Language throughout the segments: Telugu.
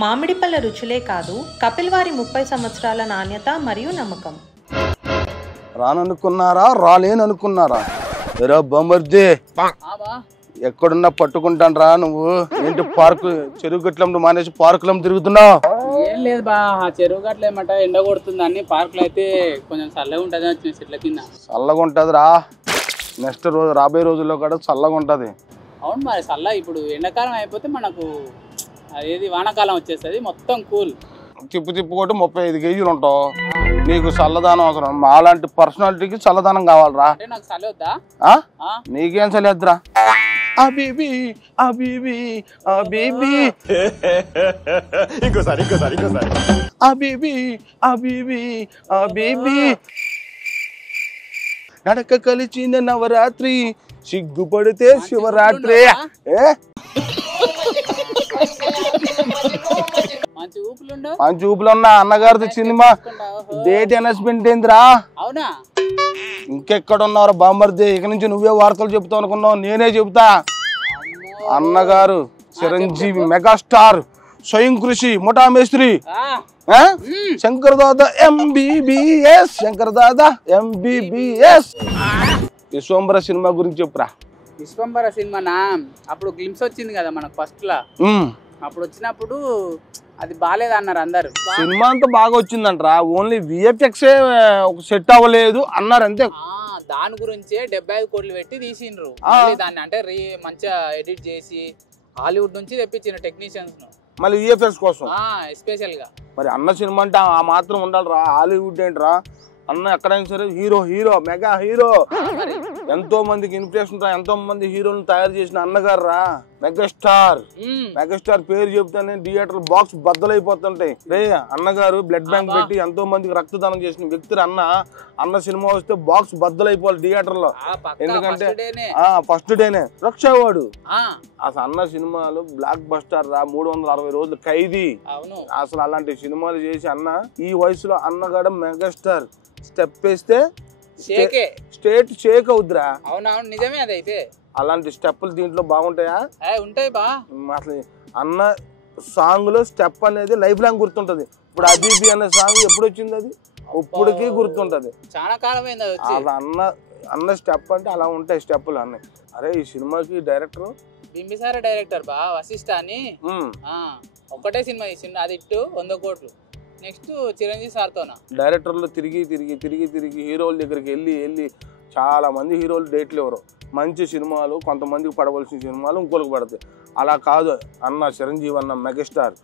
మామిడి పళ్ళ రుచులే కాదు, కపిల్ వారి 30 సంవత్సరాల నాణ్యత మరియు నమ్మకం. రాననుకున్నారా, రాలేననుకున్నారా? ఎరా బొమ్మర్ది, ఎక్కడున్నా పట్టుకుంటాను రా. నువ్వు ఏంటి పార్కు చెరువు గట్లం మానేసి పార్కులం తిరుగుతున్నావు? ఏం లేదు బా, చెరువు గట్ల ఏమంట ఎండ కొడుతుంది అని పార్కులు అయితే కొంచెం చల్లగా ఉంటుంది వచ్చిన చెట్ల కింద. చల్లగా ఉంటుంది రా. నెక్స్ట్ రోజు రాబోయే రోజుల్లో కూడా చల్లగా ఉంటుంది. అవును మరి, చల్ల ఇప్పుడు ఎండాకాలం అయిపోతే మనకు అదేది వానాకాలం వచ్చేస్తుంది, మొత్తం కూల్. తిప్పు కొట్టి 35 కేజీలు ఉంటావు. నీకు చల్లదానం అవసరం. మాలాంటి పర్సనాలిటీకి చల్లదానం కావాలరా. నాకు చల్లొద్దా? నీకేం చల్లేద్దురా? అబీబీ అబీబీ అబీబీ ఇంకోసారి అబీబీ అబీబీ అబీబీ. నడక కలిచిన నవరాత్రి, సిగ్గుపడితే శివరాత్రి. మంచి ఊపులు ఉన్న అన్నగారితో సినిమా డేట్ అనౌన్స్మెంట్ ఏందిరా? అవునా? ఇంకెక్కడ ఉన్నారా బాంబర్ది? ఇక నుంచి నువ్వే వార్తలు చెబుతావు అనుకున్నావు. నేనే చెబుతా. అన్నగారు చిరంజీవి మెగాస్టార్, స్వయం కృషి ముఠా మేస్త్రి, Shankar Dada MBBS, Shankar Dada MBBS. Vishwambhara cinema గురించి చెప్పురా. విశ్వంబర సినిమానా? అప్పుడు గ్లిమ్స్ వచ్చింది కదా మనకు ఫస్ట్ లా. అప్పుడు వచ్చినప్పుడు అది బాగాలేదు అన్నారు అందరు. సినిమా అంతా బాగా వచ్చిందంటరా, ఓన్లీ VFX సెట్ అవ్వలేదు అన్నారు అంతే. దాని గురించే 75 కోట్లు పెట్టి తీసిండ్రు దాన్ని. అంటే మంచిగా ఎడిట్ చేసి హాలీవుడ్ నుంచి తెప్పించిన టెక్నీషియన్స్ మళ్ళీ VFX కోసం ఎస్పెషల్ గా. మరి అన్న సినిమా అంటే ఆ మాత్రం ఉండాలిరా. హాలీవుడ్ ఏంట్రా అన్న, ఎక్కడైనా సరే హీరో మెగా హీరో. ఎంతో మందికి ఇన్స్పిరేషన్ రా, ఎంతో మంది హీరోలను తయారు చేసిన అన్నగారు రా. మెగాస్టార్ పేరు చెప్తానే థియేటర్ బాక్స్ బద్దలైపోతుంటాయి రే. అన్నగారు బ్లడ్ బ్యాంక్ పెట్టి ఎంతో మందికి రక్తదానం చేసిన వ్యక్తి అన్న సినిమా వస్తే బాక్స్ బద్దలైపోవాలి థియేటర్ లో. ఎందుకంటే ఫస్ట్ డేనే రక్షవాడు. అసలు అన్న సినిమాలు బ్లాక్ బస్టర్ రా. 360 రోజులు ఖైదీ. అసలు అలాంటి సినిమాలు చేసి అన్న ఈ వయసులో అన్నగాడు మెగాస్టార్. స్టెప్ వేస్తే స్టేట్ షేక్ అవుద్దిరా. అవునవును, నిజమే అదైతే. అలాంటి స్టెప్పులు దీంట్లో బాగుంటాయా? ఉంటాయి బా. అసలు అన్న సాంగ్ లో స్టెప్ అనేది లైఫ్ లాంగ్ గుర్తుంటది. ఇప్పుడు అబీబీ అనే సాంగ్ ఎప్పుడు వచ్చింది? అది ఇప్పటికీ గుర్తుంటది. చాలా కాలమైంది అన్న స్టెప్ అంటే అలా ఉంటాయి స్టెప్పులు అన్నీ. అరే ఈ సినిమాకి డైరెక్టర్ బింబిసార డైరెక్టర్ బా, వశిష్ఠ అని. ఒక్కటే సినిమా తీసిండు, అది ఇట్టు 100 కోట్లు. నెక్స్ట్ చిరంజీవి సార్తోనా డైరెక్టర్లు తిరిగి హీరోల దగ్గరికి వెళ్ళి చాలా మంది హీరోలు డేట్లు ఎవరు మంచి సినిమాలు, కొంతమందికి పడవలసిన సినిమాలు ఇంకోరికి పడతాయి. అలా కాదు అన్న చిరంజీవి అన్న మెగాస్టార్.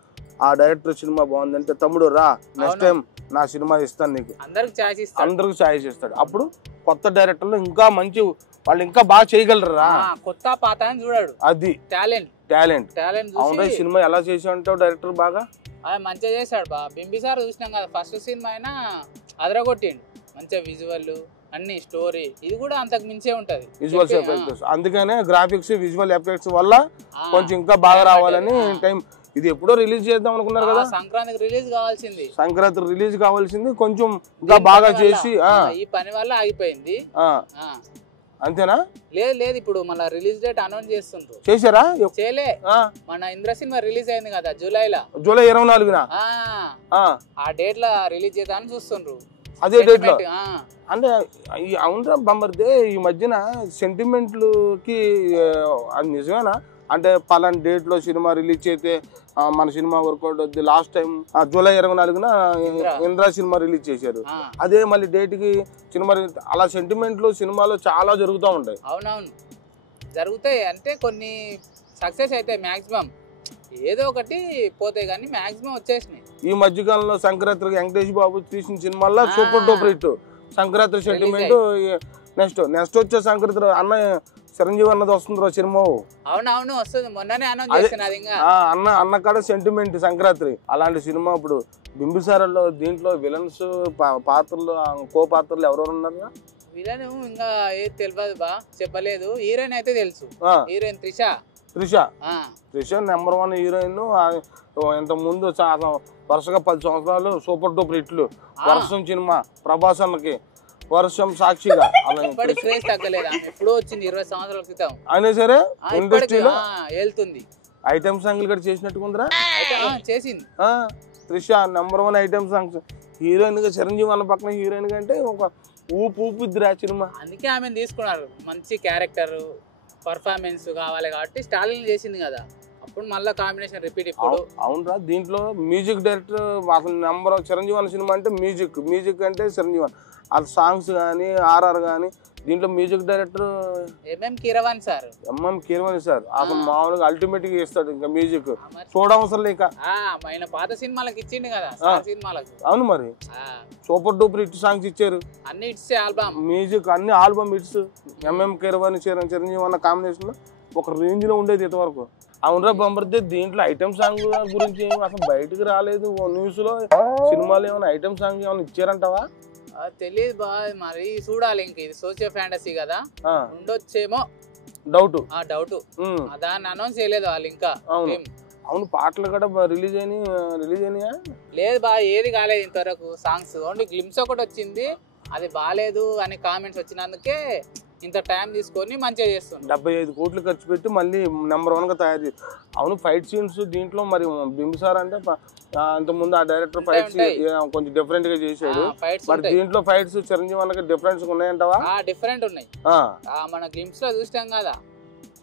ఆ డైరెక్టర్ సినిమా బాగుందంటే తమ్ముడు రా, నెక్స్ట్ టైం నా సినిమా ఇస్తాను నీకు, అందరికి ఛాయిస్ ఇస్తాడు. అప్పుడు కొత్త డైరెక్టర్లు ఇంకా మంచి వాళ్ళు ఇంకా బాగా చేయగలరా. కొత్త పాత అని చూడాడు. అది టాలెంట్. అవునా? ఈ సినిమా ఎలా చేసి అంటావు డైరెక్టర్? బాగా మంచిగా చేశాడు బా. బింబిసార్ చూసినాం కదా, ఫస్ట్ సినిమా అయినా అదరగొట్టిండు. మంచిగా విజువల్ అన్ని, స్టోరీ ఇది కూడా అంతకు మించే ఉంటది. విజువల్స్ ఎఫెక్ట్స్, అందుకనే గ్రాఫిక్స్ విజువల్ ఎఫెక్ట్స్ వల్ల కొంచెం ఇంకా బాగా రావాలని టైం. ఇది ఎప్పుడో రిలీజ్ చేద్దాం అనుకున్నారు కదా, సంక్రాంతికి రిలీజ్ కావాల్సింది. సంక్రాంతి రిలీజ్ కావాల్సింది, కొంచెం ఇంకా బాగా చేసి ఈ పని వల్ల ఆగిపోయింది. అంతేనా? లేదు ఇప్పుడు మన రిలీజ్ డేట్ అనౌన్స్ చేస్తుండ్రు. చేశారా? చేయలే. మన ఇంద్ర సినిమా రిలీజ్ అయింది కదా జూలై 24న. ఆ డేట్ లో రిలీజ్ చేద్దామని చూస్తుండ్రు. అదే డేట్ లో అంటే అవునరా బొమ్మర్దే. ఈ మధ్యన సెంటిమెంట్లకి అది నిజమేనా? అంటే పలానా డేట్ లో సినిమా రిలీజ్ అయితే మన సినిమా వర్కౌట్ అవుద్ది. లాస్ట్ టైం జూలై 24న ఇంద్రా సినిమా రిలీజ్ చేశారు. అదే మళ్ళీ డేట్ కి సినిమా. అలా సెంటిమెంట్లు సినిమాలో చాలా జరుగుతూ ఉంటాయి. అవునవును జరుగుతాయి. అంటే కొన్ని సక్సెస్ అయితే మాక్సిమం ఏదో ఒకటి పోతాయి కానీ మాక్సిమం వచ్చేసినాయి. ఈ మధ్యకాలంలో సంక్రాంతికి వెంకటేష్ బాబు తీసిన సినిమాల్లో super duper hit Sankranti sentiment. Next వచ్చే సంక్రాంతి అన్న చిరంజీవి అన్నది వస్తుంది సినిమా. అవునవును వస్తుంది, మొన్ననే అనౌన్స్ చేసినది. అన్న కాడ సెంటిమెంట్ సంక్రాంతి. అలాంటి సినిమా ఇప్పుడు బింబిసారలో దీంట్లో విలన్స్ పాత్రలు, కో పాత్రలు ఎవరెవరు ఉన్నారు? విలన్ ఇంకా ఏది తెలియదు బా, చెప్పలేదు. హీరోయిన్ అయితే తెలుసు, హీరోయిన్ త్రిష నెంబర్ 1 హీరోయిన్. ఇంత ముందు వరుసగా 10 సంవత్సరాలు సూపర్ డూపర్ హిట్లు. వర్షం సినిమా ప్రభాస్ అన్నకి, వర్షం సాక్షిగా తగ్గలేదు. ఎప్పుడో వచ్చింది 20 సంవత్సరాల క్రితం. అయినా సరే ఇండస్ట్రీలో వెళ్తుంది. ఐటమ్ సాంగ్లు కూడా చేసినట్టుకుందిరా చేసింది త్రిష #1 ఐటమ్ సాంగ్స్. హీరోయిన్ గా చిరంజీవి అన్న పక్కన హీరోయిన్ గా అంటే ఒక ఊపిద్దిరా సినిమా. అందుకే ఆమెను తీసుకున్నారు. మంచి క్యారెక్టర్ పర్ఫార్మెన్స్ కావాలి కాబట్టి స్టాలిన్ చేసింది కదా, అప్పుడు మళ్ళీ కాంబినేషన్ రిపీట్. ఇప్పుడు అవునరా, దీంట్లో మ్యూజిక్ డైరెక్టర్ అసలు చిరంజీవి అన్న సినిమా అంటే మ్యూజిక్ అంటే చిరంజీవి అన్న. అది సాంగ్స్ కానీ ఆర్ఆర్ కానీ దీంట్లో music director MM Keeravani sir. అసలు మామూలుగా అల్టిమేట్ గా ఇస్తాడు. ఇంకా మ్యూజిక్ చూడవసరం లేక ఆయన పాత సినిమాలకు ఇచ్చిండు కదా సినిమాలకు. అవును మరి సూపర్ డూపర్ హిట్ సాంగ్స్ ఇచ్చారు, అన్ని హిట్స్ ఆల్బమ్ మ్యూజిక్ అన్ని album hits. MM Keeravani Chiranjeevi అన్న కాంబినేషన్ లో ఒక రేంజ్ లో ఉండేది ఇంతవరకు. అవునరా బొమ్మర్దే, దీంట్లో ఐటమ్ సాంగ్ గురించి అసలు బయటకు రాలేదు. న్యూస్ లో సినిమాలు ఏమైనా ఐటమ్ సాంగ్ ఏమైనా ఇచ్చారంటావా? తెలియదు బా, మరి చూడాలి. ఇంక ఇది సోషియో ఫ్యాంటసీ కదా, ఉండొచ్చేమో డౌట్. దాన్ని అనౌన్స్ చేయలేదు వాళ్ళు ఇంకా. అవును, పాటలు కూడా రిలీజ్ అయినాయా? లేదు బా, ఏది కాలేదు ఇంతవరకు. సాంగ్స్ ఓన్లీ గ్లిమ్స్ ఒకటి వచ్చింది, అది బాగాలేదు అని కామెంట్స్ వచ్చినందుకే ఇంత టైం తీసుకొని మంచిగా చేస్తుంది. 75 కోట్లు ఖర్చు పెట్టి మళ్ళీ #1 గా తయారు చేసి. అవును, ఫైట్ సీన్స్ దీంట్లో మరి బింబిసార్ అంటే ఇంతకుముందు ఆ డైరెక్టర్ ఫైట్స్ కొంచెం డిఫరెంట్ గా చేశాడు. మరి దీంట్లో ఫైట్స్ చిరంజీవి అన్నకి డిఫరెన్స్ ఉన్నాయంటావా? డిఫరెంట్ ఉన్నాయి. మన గ్లిమ్స్ లో చూసాం కదా,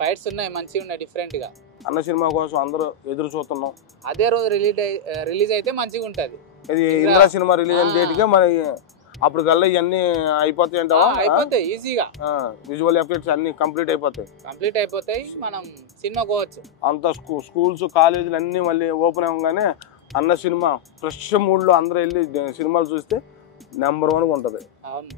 ఫైట్స్ ఉన్నాయి, మంచిగా ఉన్నాయి, డిఫరెంట్ గా. అన్న సినిమా కోసం అందరూ ఎదురు చూస్తున్నాం. అదే రోజు రిలీజ్ అయితే మంచిగా ఉంటది. ఇది ఇంద్రా సినిమా రిలీజ్ అయిన డేట్ గా మరి అప్పుడు కల్లా ఇవన్నీ అయిపోతాయి అంటావా? అయిపోతాయి ఈజీగా. విజువల్ ఎఫెక్ట్స్ అన్ని కంప్లీట్ అయిపోతాయి. మనం సినిమా పోవచ్చు. అంతా స్కూల్స్ కాలేజీలు అన్ని మళ్ళీ ఓపెన్ అవ్వగానే అన్న సినిమా ఫ్రెష్ మూడ్ లో అందరూ వెళ్ళి సినిమాలు చూస్తే #1 ఉంటది. అవును.